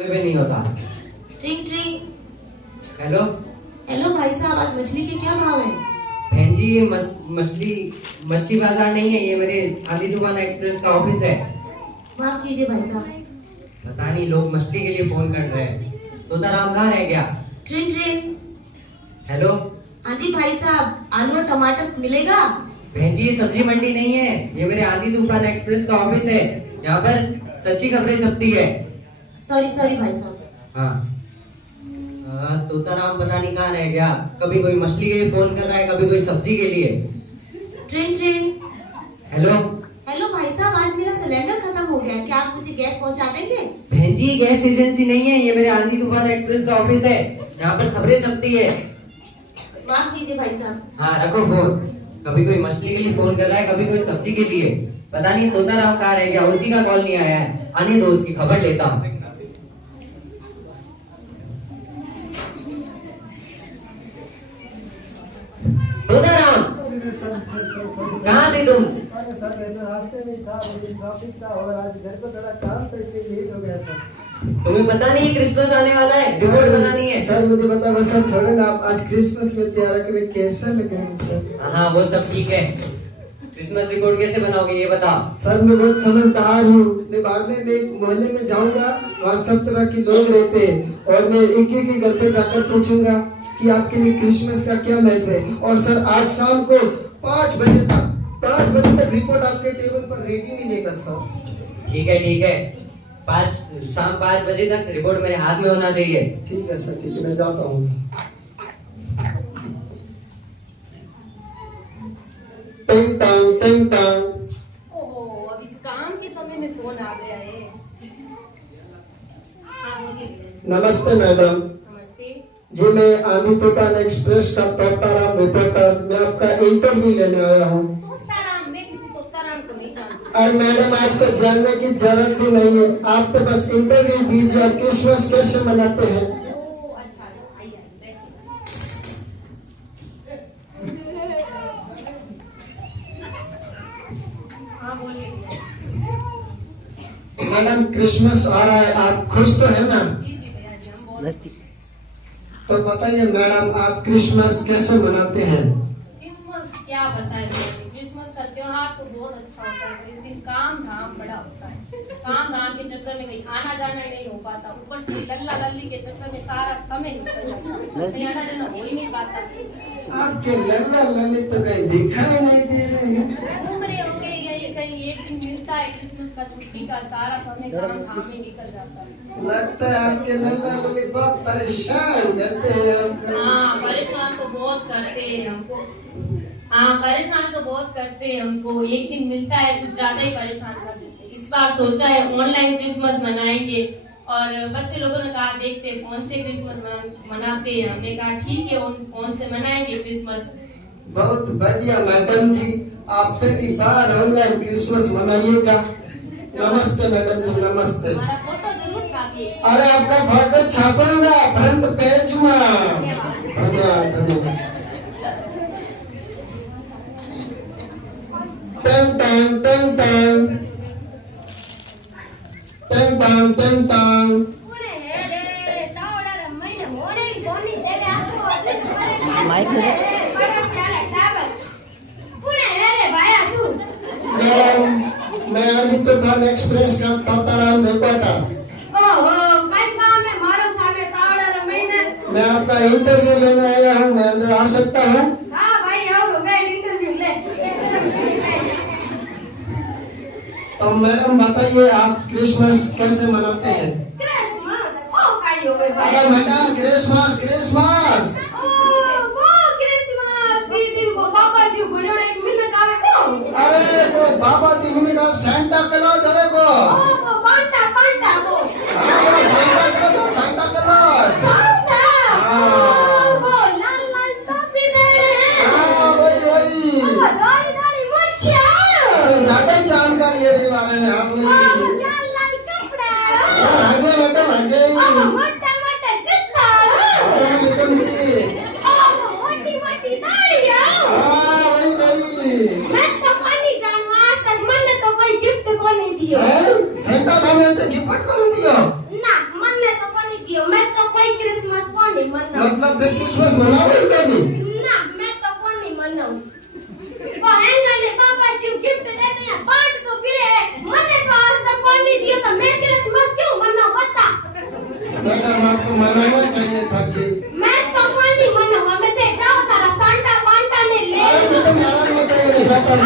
पे नहीं होता। ट्रिंग ट्रिंग। हेलो हेलो भाई साहब, आज मछली के क्या भाव है? बहन जी, ये मच्छी बाजार नहीं है, ये मेरे आदि दुकान एक्सप्रेस का ऑफिस है। माफ कीजिए भाई साहब। पता नहीं लोग मछली के लिए फोन कर रहे हैं। तोताराम कहाँ रह गया? ट्रिंग ट्रिंग। हेलो हाँ जी भाई साहब, आलू और टमाटर मिलेगा? बहन जी, ये सब्जी मंडी नहीं है, ये मेरे आदि दुकान एक्सप्रेस का ऑफिस है। यहाँ पर सच्ची खबरें छपती है। सॉरी सॉरी भाई साहब। हाँ, तोताराम पता नहीं कहाँ रह गया। कभी कोई मछली के लिए फोन कर रहा है, कभी कोई सब्जी के लिए। ट्रिंग ट्रिंग। हेलो हेलो भाई साहब, आज मेरा सिलेंडर खत्म हो गया है, क्या आप मुझे गैस पहुंचा देंगे? बहन जी, गैस एजेंसी नहीं है, ये मेरे आदि दुकान एक्सप्रेस का ऑफिस है। यहाँ पर खबरें छपती है। माफ कीजिए भाई साहब। हाँ, रखो फोन। कभी कोई मछली के लिए फोन कर रहा है, कभी कोई सब्जी के लिए। पता नहीं तोताराम कहाँ रह गया, उसी का कॉल नहीं आया है। आने दो, उसकी खबर लेता हूँ। तोताराम, कहाँ थे तुम? अरे सर, मैं तो रास्ते में था, मुझे ट्रैफिक था और आज घर पे थोड़ा काम था, इसलिए लेट हो गया सर। तुम्हें पता नहीं क्रिसमस आने वाला है, रिपोर्ट बनानी है। सर मुझे पता, बस सर छोड़े ना, आप आज क्रिसमस में तैयार के मैं कैसा लग रहा हूँ सर। हाँ, वो सब ठीक है। क्रिसमस रिपोर्ट कैसे बनाओगे ये बताओ। सर मैं बहुत समझदार हूँ, मैं बाद में एक मोहल्ले में जाऊंगा, वहाँ सब तरह के लोग रहते हैं और मैं एक एक के घर पे जाकर पूछूंगा कि आपके लिए क्रिसमस का क्या महत्व है। और सर आज शाम को 5 बजे तक रिपोर्ट आपके टेबल पर रेडी मिलेगा सर। ठीक है ठीक है, शाम 5 बजे तक रिपोर्ट मेरे हाथ में होना चाहिए। ठीक है सर, ठीक है, मैं जाता हूँ। टिंग टांग टिंग टांग। ओहो, अब इस काम के समय में कौन आ गया है? हाँ बोलिए। नमस्ते मैडम नमस्ते। जी, मैं आंधी तूफान एक्सप्रेस का तोताराम रिपोर्टर, मैं आपका इंटरव्यू लेने आया हूँ। तोताराम? मैं किसी तोताराम को नहीं जानती। और मैडम आपको जानने की जरूरत भी नहीं है, आप तो बस इंटरव्यू दीजिए और क्रिसमस कैसे मनाते हैं। ओह अच्छा, आइए बैठिए। हाँ बोलिए। मैडम क्रिसमस आ रहा है, आप खुश तो है ना? जी जी भैया जी, हम बहुत तो बताइए मैडम, आप क्रिसमस कैसे मनाते हैं? क्रिसमस क्या बताएं भैया जी, क्रिसमस का त्योहार तो बहुत अच्छा होता है, पर इस दिन काम धाम बड़ा होता है। काम धाम के चक्कर में कहीं आना जाना ही नहीं हो पाता, ऊपर से लल्ला लल्ली के चक्कर में सारा समय निकल जाता है, कहीं आना जाना हो ही नहीं पाता। आपके लल्ला ललित तो कहीं दिखाई नहीं दे रहे हैं। घूम रहे होंगे ये कहीं, एक दिन मिलता है क्रिसमस का छुट्टी का, सारा समय काम धाम में निकल जाता है। लगता है आपके लल्ला ललित बहुत परेशान करते हैं आपको। हाँ परेशान तो बहुत करते हैं हमको। हाँ परेशान तो बहुत करते हैं हमको, एक दिन मिलता है कुछ ज्यादा ही परेशान कर देते हैं। इस बार सोचा है ऑनलाइन क्रिसमस मनाएंगे और बच्चे लोगों ने कहा देखते हैं कौन से क्रिसमस मनाते हैं। हमने कहा ठीक है, फोन से मनाएंगे क्रिसमस। बहुत बढ़िया मैडम जी, आप पहली बार ऑनलाइन क्रिसमस मनाइएगा। नमस्ते मैडम जी, नमस्ते। हमारा फोटो जरूर छापिए। अरे आपका फोटो छापूंगा फ्रंट पेज में। धन्यवाद धन्यवाद। टंग टंग टंग टंग टंग टंग टंग टंग। मैडम, मैं आदि तूफान एक्सप्रेस का तोताराम रिपोर्टर। मैं आपका इंटरव्यू लेने आया हूँ, मैं अंदर आ सकता हूँ? तो मैडम बताइए, आप क्रिसमस कैसे मनाते हैं? अरे मैडम, क्रिसमस क्रिसमस। अरे वो बाबा जी मैंने कहा सेंटा क्लॉज है वो। हाँ वो सेंटा क्लॉज है, सेंटा क्लॉज। हाँ वही ज्यादा ही जानकारी है इस बारे में। हाँ वही आगे मैडम, आगे मैडम जी। हाँ वही वही। मैं तो पानी जानू, आज तक मैंने तो कोई गिफ्ट को नहीं दिया। ते क्रिसमस मनावे ही नहीं। ना मैं तो कौन नहीं मनाऊं। वो हैंगा ने पापा जी गिफ्ट देते हैं बांट तो फिर है मने तो आज तक कौन नहीं दिया तो मैं क्रिसमस क्यों मनाऊं बता। मैडम आपको मनाना चाहिए था जी। मैं तो कौन नहीं मनाऊं मैं ते जाओ तारा सांता पांटा ने ले। अरे मैडम आराम मत करिए जाता हूँ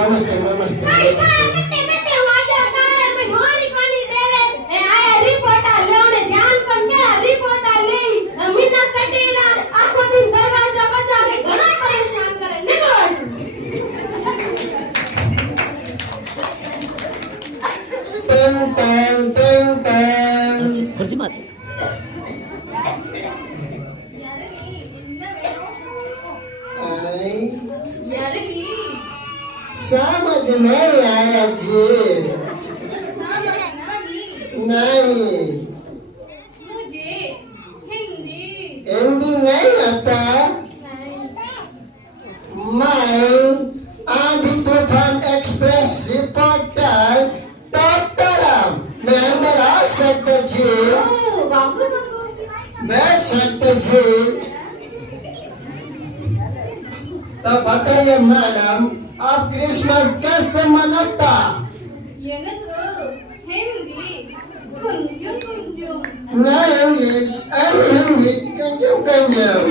नमस्ते नमस्ते। बेटे बेटे वाजा गार्डन में नोनी कोनी देवे ए आया रिपोर्ट आ लेने ध्यान कन के रिपोर्ट आ ले मीना कटेरा आखो दिन दरवाजा बजा के घणा परेशान करे निकल। टन टन टन टन खुर्ची मार आई यारगी समझ नहीं आया जी। नहीं मुझे हिंदी हिंदी नहीं आता। मैं आंधी तूफान एक्सप्रेस रिपोर्टर टोटराम मैं अंदर आ सकता जी बाबू बैठ सकते जी। तो बताइए मैडम आप क्रिसमस कैसे मनाता? எனக்கு हिंदी कुंजू कुंजू नहीं इंग्लिश अरे हिंदी कंजम कंजम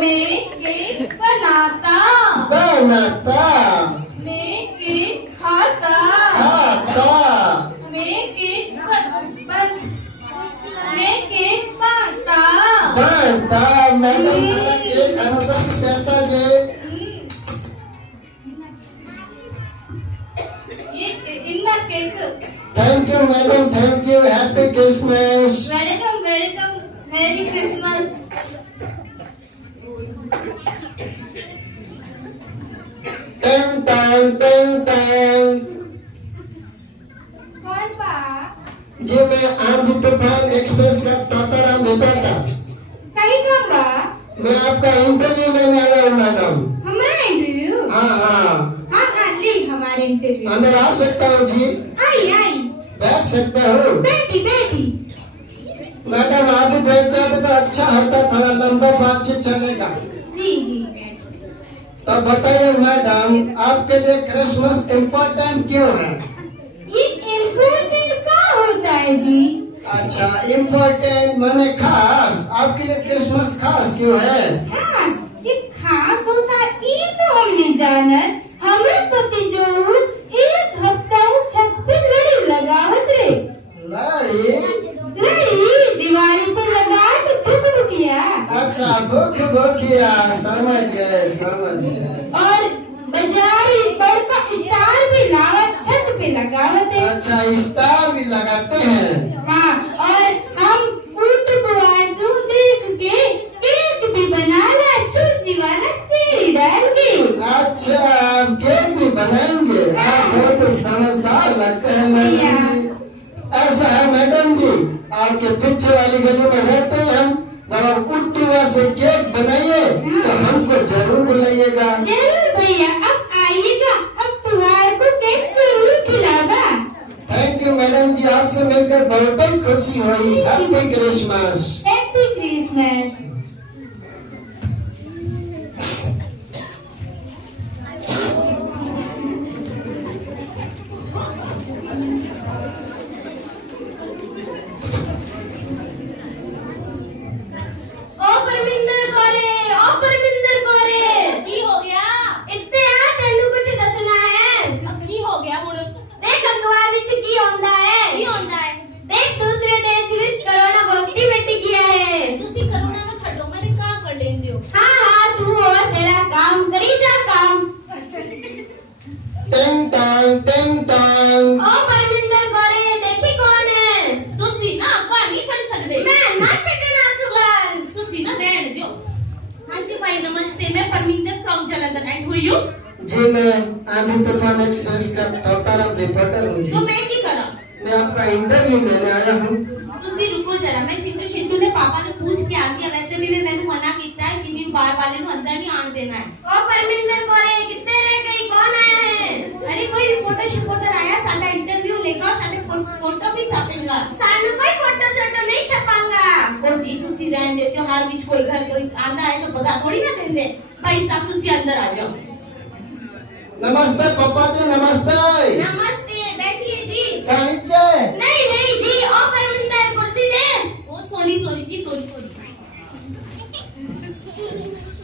मैं केक बनाता बनाता मैं केक खाता खाता मैं केक बांटता बनता मैडम का केक अनुभव कैसा जी? ये इंदा cake thank you madam thank you happy Christmas. Welcome welcome merry Christmas. टन टन टन टन कौन बा जी मैं आंधी तूफान एक्सप्रेस का तोताराम रिपोर्टर। कहीं कौन बा मैं आपका इंटरव्यू लेने आया हूँ मैडम। हमारा इंटरव्यू हाँ हाँ हाँ हाँ ले हमारे इंटरव्यू अंदर आ सकता हूँ जी आई आई बैठ सकता हूँ? बैठी बैठी मैडम आप भी बैठ जाते तो अच्छा होता थोड़ा लंबा बातचीत चलेगा। जी जी बैठी। तो बताइए मैडम आपके लिए क्रिसमस इम्पोर्टेंट क्यों है? ये इम्पोर्टेंट क्या होता है जी? अच्छा इम्पोर्टेंट माने खास आपके लिए क्रिसमस खास क्यों है? खास ये खास होता है ये तो हम नहीं जानत। हमें पति जो एक हफ्ता छत पे लड़ी लगावत रे लड़ी लड़ी दीवारी पे लगा के भुक भुकिया अच्छा भूख भूखिया समझ गए और बाजारी बड़का स्टार भी लावत छत पे लगावत है। अच्छा स्टार भी लगाते हैं। हाँ और हम ऊंट बुआसू देख के केक भी बनाना सूजी वाला चेरी डाल के। अच्छा आप केक भी बनाएंगे आप बहुत ही समझदार लगते हैं मैडम जी। ऐसा है मैडम जी आपके पीछे वाली गली में रहते हैं हम जब आप कुट्टुआ से केक बनाइए तो हमको जरूर बुलाइएगा। जरूर भैया अब आइएगा हम तुम्हारे को केक जरूर खिलावा। थैंक यू मैडम जी आपसे मिलकर बहुत ही खुशी हुई। Happy Christmas. Happy Christmas. की हो गया इतने आ तेनू कुछ दसना है। अब की हो गया हुण देख अखबार विच की होंदा है की होंदा है देख दूसरे देश विच कोरोना बहुत ही मिट गया है। तुसी करोना नु छड्डो मैंने का कर लेंदे हो। हाँ हाँ तू और तेरा काम करी जा काम। टिंग टांग ओ परमिंदर गोरे देखी कौन है? तुसी ना अखबार नहीं छड़ सकदे। मैं ना छकना अखबार। तुसी ना रहने दो। हां जी भाई नमस्ते मैं Parminder from Jalandhar and who you? जी मैं आंधी तूफान एक्सप्रेस का तोताराम रिपोर्टर हूँ जी। तो मैं की करा? मैं आपका इंटरव्यू लेने आया हूँ। तुसी रुको जरा मैं चिंटू शिंटू ने पापा ने पूछ के आ गया वैसे भी मैंने मना कीता है कि इन बार वाले नु अंदर नहीं आने देना है। ओ परमिंदर गोरे कितने रह गई कौन आया है? अरे कोई रिपोर्टर आया साडा इंटरव्यू लेगा साडे फोटो भी छापेगा। सानू कोई फोटो शोटो नहीं छपांगा। आको जी तुसी रहन दे त्योहार विच कोई घर कोई आंदा है तो बगा थोड़ी ना देंदे। भाई साहब तुसी अंदर आ जाओ। नमस्ते पापा जी, नमस्ते। नमस्ते, बैठिए जी। क्या नीचे? नहीं नहीं जी, ओ परमिंदर कुर्सी दे। ओ सॉरी सॉरी जी, सॉरी सॉरी।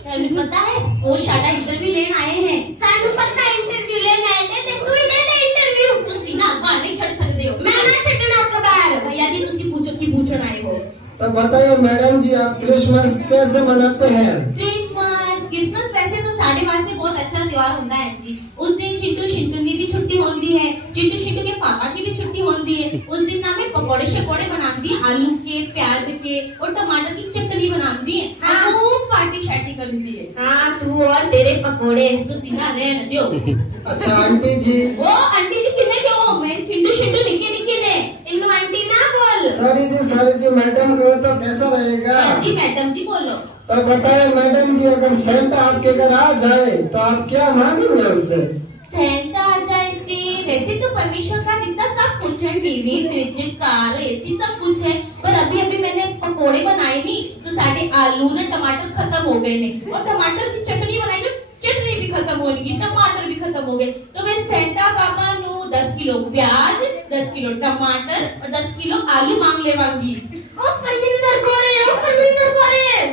तुम्हें पता है वो शादा इंटरव्यू लेने आए हैं। सानू पता इंटरव्यू लेने आए थे, ते तू ही दे दे इंटरव्यू। तुसी ना बाहर नहीं छड़ सकदे हो। मैं ना छड़ना आपको बाहर। भैया जी तुसी पूछो की पूछण आए हो। तो बताइए मैडम जी, आप क्रिसमस कैसे मनाते हैं? क्रिसमस वैसे तो साढ़े पांच से बहुत अच्छा त्योहार होता है जी। उस दिन चिंटू शिंटू की भी छुट्टी होती है, चिंटू शिंटू के पापा की भी छुट्टी होती है। उस दिन ना मैं पकोड़े शकोड़े बनाती है, आलू के, प्याज के और टमाटर की चटनी बनाती है। हाँ। खूब पार्टी शार्टी करती है। हाँ, तू और तेरे पकोड़े तो सीधा रहने दो। अच्छा आंटी जी। वो आंटी जी किने दो, मैं चिंटू शिंटू निके निके ने, इन्नु आंटी ना बोल। सारी जी मैडम कहो तो कैसा रहेगा? हाँ जी मैडम जी बोलो। तो बताइए मैडम जी, अगर सेंटा आपके घर आ जाए तो आप क्या मांगेंगे उससे? सेंटा आ जाए थे, वैसे तो परमेश्वर का कितना सब कुछ है, टीवी फ्रिज कार एसी सब कुछ है, पर अभी मैंने पकोड़े बनाए नहीं तो सारे आलू ने टमाटर खत्म हो गए ने, और टमाटर की चटनी बनाई तो चटनी भी खत्म हो गई, टमाटर भी खत्म हो गए। तो मैं सेंटा पापा नु 10 किलो प्याज, 10 किलो टमाटर और 10 किलो आलू मांग लेवांगी। ओ परमिंदर कोरे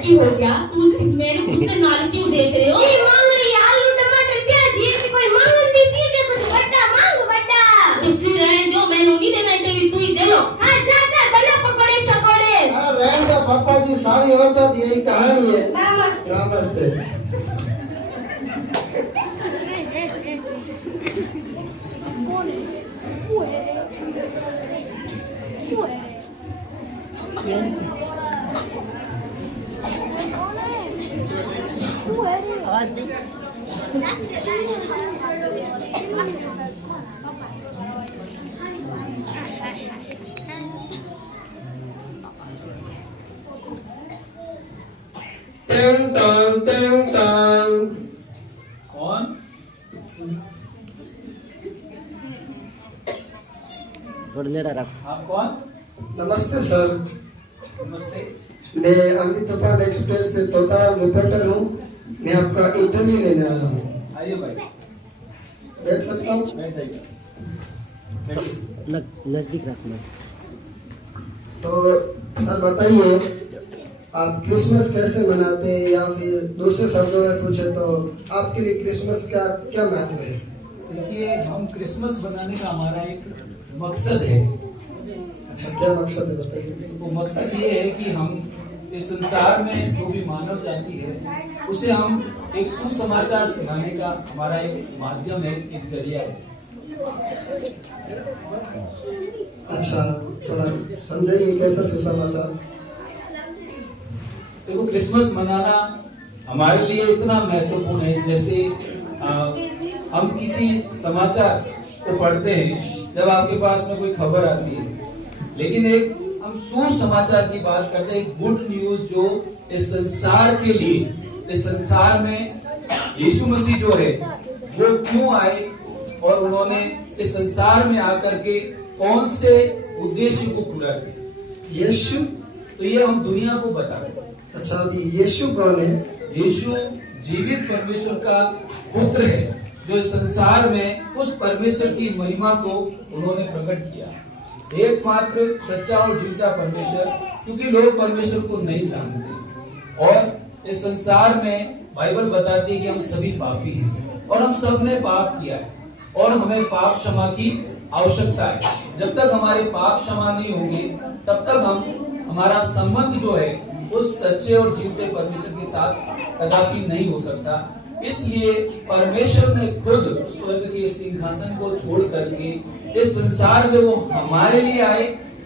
की हो गया? तू मेरे मुझसे नाल क्यों देख रहे हो? ये मांग रही है आलू टमाटर प्याज, ये भी कोई मांगन दी चीज है, कुछ बड़ा मांग बड़ा। तुसी रहन दो, मैं नहीं देना इंटरव्यू, तू ही दे लो। हां जा बना पकोड़े शकोड़े। हां रहन दो पापा जी, सारी औरतों की यही कहानी है। नमस्ते। नमस्ते। आवाज दे। टेंग टांग। कौन? आप कौन? नमस्ते सर। नमस्ते। मैं आंधी तूफान एक्सप्रेस से तोताराम रिपोर्टर हूँ। मैं आपका इंटरव्यू लेने आया हूँ। आइए भाई, बैठ सकता हूँ? बैठ जाइए। नजदीक रखना। तो सर बताइए, आप क्रिसमस कैसे मनाते हैं, या फिर दूसरे शब्दों में पूछे तो आपके लिए क्रिसमस का क्या महत्व है? देखिए, हम क्रिसमस बनाने का हमारा एक मकसद है। अच्छा, क्या मकसद है बताइए? वो मकसद ये है कि हम इस संसार में जो भी मानव जाति है उसे हम एक सुसमाचार सुनाने का हमारा एक माध्यम है, एक जरिया है। अच्छा, थोड़ा समझाइए कैसा सुसमाचार? देखो, क्रिसमस मनाना हमारे लिए इतना महत्वपूर्ण है, जैसे हम किसी समाचार को पढ़ते हैं जब आपके पास में कोई खबर आती है, लेकिन एक हम सुसमाचार की बात करते हैं, गुड न्यूज जो इस संसार के लिए, इस संसार में यीशु मसीह जो है वो क्यों आए और उन्होंने इस संसार में आकर के कौन से उद्देश्य को पूरा किया, यीशु। तो ये हम दुनिया को बताते हैं। अच्छा, अभी यीशु कौन है? यीशु जीवित परमेश्वर का पुत्र है, जो इस संसार में उस परमेश्वर की महिमा को उन्होंने प्रकट किया। एकमात्र सच्चा और झूठा परमेश्वर, क्योंकि लोग परमेश्वर को नहीं जानते, और इस संसार में बाइबल बताती है कि हम सभी पापी हैं और हम सब ने पाप किया है और हमें पाप क्षमा की आवश्यकता है। जब तक हमारे पाप क्षमा नहीं होंगे तब तक हमारा संबंध जो है उस सच्चे और जीवते परमेश्वर के साथ कदापि नहीं हो सकता। इसलिए परमेश्वर ने खुद स्वर्ग के सिंहासन को छोड़ करके इस संसार में वो हमारे लिए आए,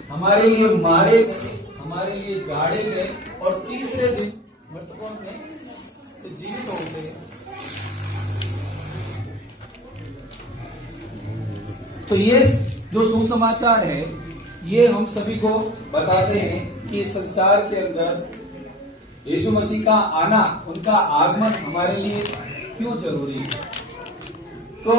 हमारे लिए मारे गए, हमारे लिए गाड़े गए और तीसरे दिन मृतकों में जीवित हो गए। तो ये जो सुसमाचार है ये हम सभी को बताते हैं कि संसार के अंदर यीशु मसीह का आना, उनका आगमन हमारे लिए क्यों जरूरी है। तो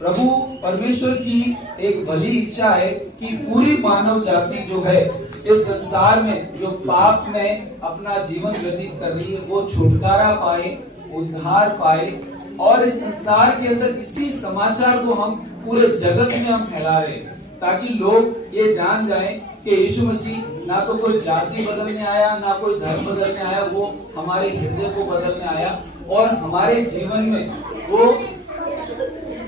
प्रभु परमेश्वर की एक भली इच्छा है कि पूरी मानव जाति जो है इस संसार में जो पाप में अपना जीवन व्यतीत कर रही है वो छुटकारा पाए, उद्धार पाए, और इस संसार के अंदर इसी समाचार को हम पूरे जगत में हम फैला रहे हैं ताकि लोग ये जान जाएं कि यीशु मसीह ना तो कोई जाति बदलने आया, ना कोई धर्म बदलने आया, वो हमारे हृदय को बदलने आया और हमारे जीवन में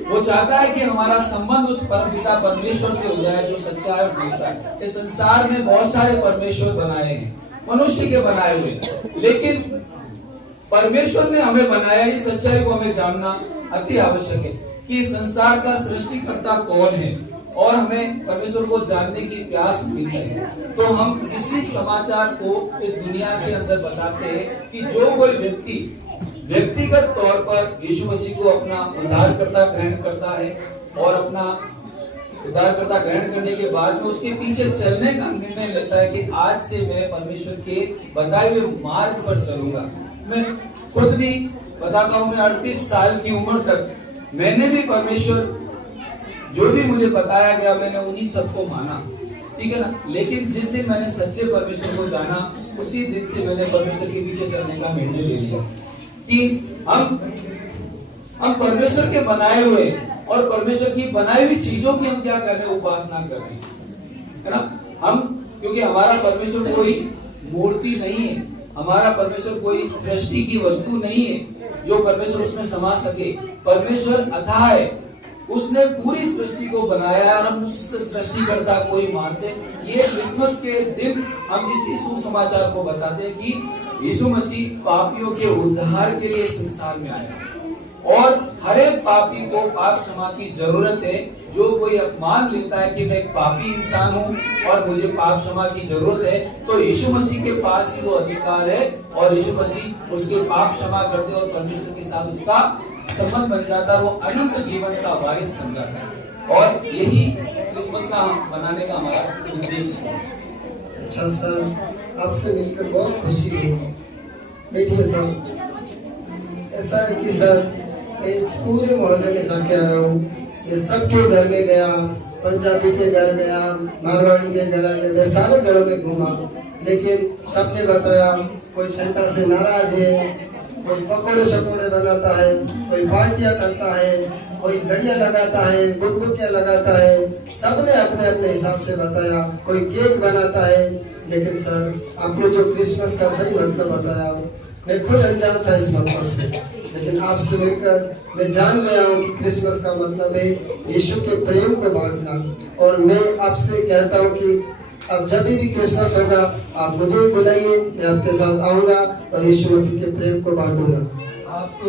वो चाहता है कि हमारा संबंध उस परमपिता परमेश्वर से हो जाए जो सच्चा है और जीता है। इस संसार में बहुत सारे परमेश्वर बनाए हैं, मनुष्य के बनाए हुए, लेकिन परमेश्वर ने हमें बनाया। इस सच्चाई को हमें जानना अति आवश्यक है कि इस संसार का सृष्टिकर्ता कौन है और हमें परमेश्वर को जानने की प्यास होनी चाहिए। तो हम इसी समाचार को इस दुनिया के अंदर बताते हैं कि जो कोई व्यक्ति व्यक्तिगत तौर पर यीशु मसीह को अपना उद्धारकर्ता ग्रहण करता है और अपना उद्धारकर्ता ग्रहण करने के बाद में उसके पीछे चलने का निर्णय लेता है कि आज से मैं परमेश्वर के बताए हुए मार्ग पर चलूंगा। मैं खुद भी बताता हूँ, मैं 38 साल की उम्र तक मैंने भी परमेश्वर जो भी मुझे बताया गया मैंने उन्हीं सबको माना, ठीक है ना। लेकिन जिस दिन मैंने सच्चे परमेश्वर को जाना उसी दिन से मैंने परमेश्वर के पीछे चलने का निर्णय ले लिया कि हम परमेश्वर के बनाए हुए और परमेश्वर की बनाई हुई चीजों की हम क्या कर रहे हैं, उपासना कर रहे हैं, है ना। हम क्योंकि हमारा परमेश्वर कोई मूर्ति नहीं है, हमारा परमेश्वर कोई सृष्टि की वस्तु नहीं है जो परमेश्वर उसमें समा सके। परमेश्वर अथाह है, उसने पूरी सृष्टि को बनाया और हम उस सृष्टिकर्ता को ही मानते। ये क्रिसमस के दिन हम इसी सुसमाचार को बताते हैं कि यीशु मसीह पापियों के उद्धार के लिए संसार में आया और हर एक पापी को पाप क्षमा की जरूरत है। जो कोई मान लेता है कि मैं एक पापी इंसान हूँ और मुझे पाप क्षमा की जरूरत है, तो यीशु मसीह के पास ही वो अधिकार है और यीशु मसीह उसके पाप क्षमा करते और परमेश्वर के साथ उसका संबंध बन जाता है, वो अनंत जीवन का वारिस बन जाता है। और यही क्रिसमस का मनाने का हमारा उद्देश्य है। अच्छा सर, आपसे मिलकर बहुत खुशी हुई। बैठिए सर। ऐसा है कि सर मैं इस पूरे मोहल्ले में जाके आया हूँ, मैं सबके घर में गया, पंजाबी के घर गया, मारवाड़ी के घर गया, मैं सारे घरों में घूमा, लेकिन सबने बताया कोई सेंटा से नाराज है, कोई पकौड़े शकौड़े बनाता है, कोई पार्टियां करता है, कोई लड़ियां लगाता है, गुटगुटियां लगाता है, सबने अपने अपने हिसाब से बताया, कोई केक बनाता है। लेकिन सर आपने जो क्रिसमस का सही मतलब बताया, मैं खुद अनजान था इस मतलब से, लेकिन आपसे मिलकर मैं जान गया हूँ कि क्रिसमस का मतलब है यीशु के प्रेम को बांटना। और मैं आपसे कहता हूँ कि अब जब भी क्रिसमस होगा आप मुझे भी बुलाइए, मैं आपके साथ आऊँगा और यीशु मसीह के प्रेम को बांटूंगा। आप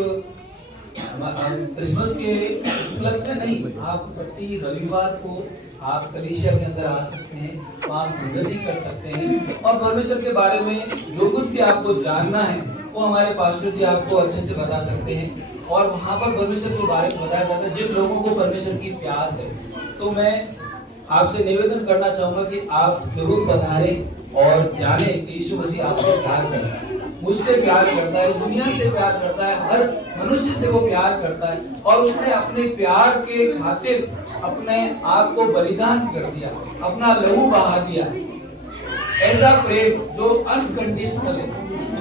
क्रिसमस के उपलक्ष्य में नहीं, आप प्रति रविवार को आप कलीसिया के अंदर आ सकते हैं, वहाँ संगति कर सकते हैं और परमेश्वर के बारे में जो कुछ भी आपको जानना है वो हमारे पास्टर जी आपको अच्छे से बता सकते हैं। और वहाँ पर परमेश्वर के बारे में बताया जाता है जिन लोगों को परमेश्वर की प्यास है। तो मैं आपसे निवेदन करना चाहूंगा कि आप जरूर पधारें और जाने कि यीशु मसीह आपसे प्यार करता है, मुझसे प्यार करता है, इस दुनिया से प्यार करता है, हर मनुष्य से वो प्यार करता है और उसने अपने प्यार के खातिर अपने आप को बलिदान कर दिया, अपना लहू बहा दिया। ऐसा प्रेम जो अनकंडीशनल है,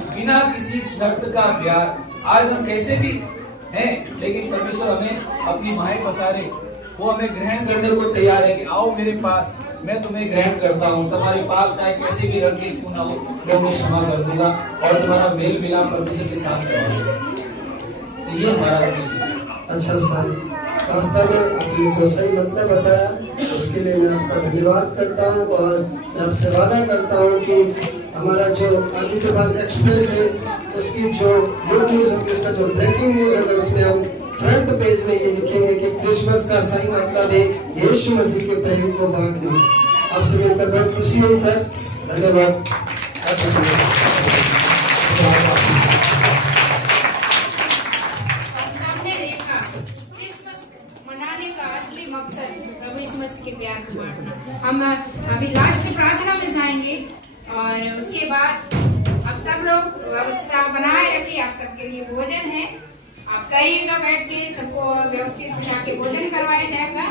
बिना किसी शर्त का प्यार। आज हम कैसे भी हैं, लेकिन परमेश्वर हमें अपनी माएं पसारे, वो हमें ग्रहण करने को तैयार है कि आओ मेरे पास, मैं तुम्हें ग्रहण करता हूँ, तुम्हारे पाप चाहे कैसे भी रंग के क्यों ना हो, मैं उन्हें क्षमा कर दूंगा और तुम्हारा मेल मिलाप परमेश्वर के साथ करूंगा। तो ये हमारा उद्देश्य है। अच्छा सर, वास्तव में आपने जो सही मतलब बताया उसके लिए मैं आपका धन्यवाद करता हूँ और मैं आपसे वादा करता हूँ कि हमारा जो आदि तूफान एक्सप्रेस है उसकी जो गुड न्यूज़ होगी, उसका जो ब्रेकिंग न्यूज़ होगा, उसमें हम फ्रंट पेज में ये लिखेंगे कि क्रिसमस का सही मतलब है यीशु मसीह के प्रेम को बांटना। आपसे मिलकर बहुत खुशी हुई सर, धन्यवाद। सबने देखा क्रिसमस मनाने का असली मकसद प्रभु यीशु मसीह के प्यार को बांटना। हम अभी लास्ट प्रार्थना में जाएंगे और उसके बाद आप सब लोग व्यवस्था बनाए रखिए, आप सबके लिए भोजन है आप करिएगा बैठ के, सबको व्यवस्थित बिठा के भोजन करवाया जाएगा।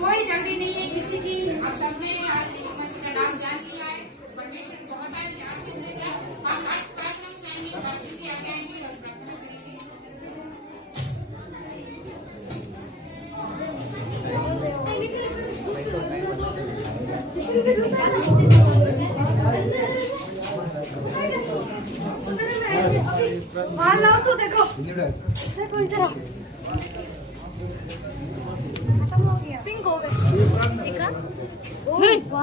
कोई जल्दी नहीं है किसी की। आप सबने आज यीशु मसीह का नाम जान लिया है, परमेश्वर बहुत ऐसे आशीष देगा। आप आज प्रार्थना में जाएंगे, बाकी से आगे आएंगे और प्रार्थना करेंगे। बाहर लाओ तो देखो देखो इधर आओ। खत्म हो गया, पिंक हो गया। दिखा